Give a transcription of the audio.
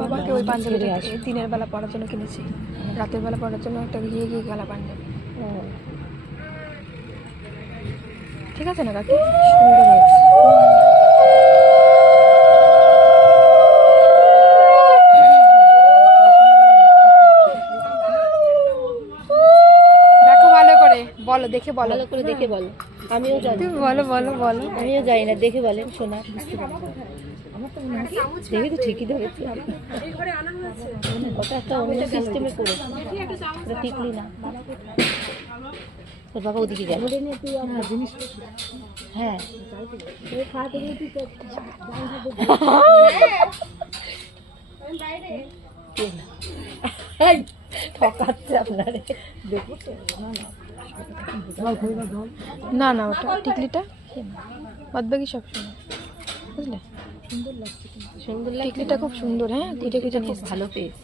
বাবাকে ওই পাঞ্জাবিটা দিনের বেলা পরার জন্য কিনেছি, রাতের বেলা পরার জন্য একটা ঘিয়ে গলা পাঞ্জাবি। ঠিক আছে না কাকি? সুন্দর হয়েছে। দেখো ভালো করে বলো, দেখে বলো, ভালো করে দেখে বলো। আমিও জানি, তুমি বলো বলো বলো। আমিও জানি না, দেখে বলেন শোনা। দেখি তো ঠিকই ধরেছি, ওটা একটা অন্য সিস্টেমে করে টিকলি না। তোর বাবা ওদিকে গেল। হ্যাঁ ঠকাচ্ছে আপনারে। না না ওটা টিকলিটা বাদ বাকি সব শোনো, বুঝলে? সুন্দর লাগছে, টিকলিটা খুব সুন্দর। হ্যাঁ খুঁজে খুঁজে খুব ভালো পেয়েছি।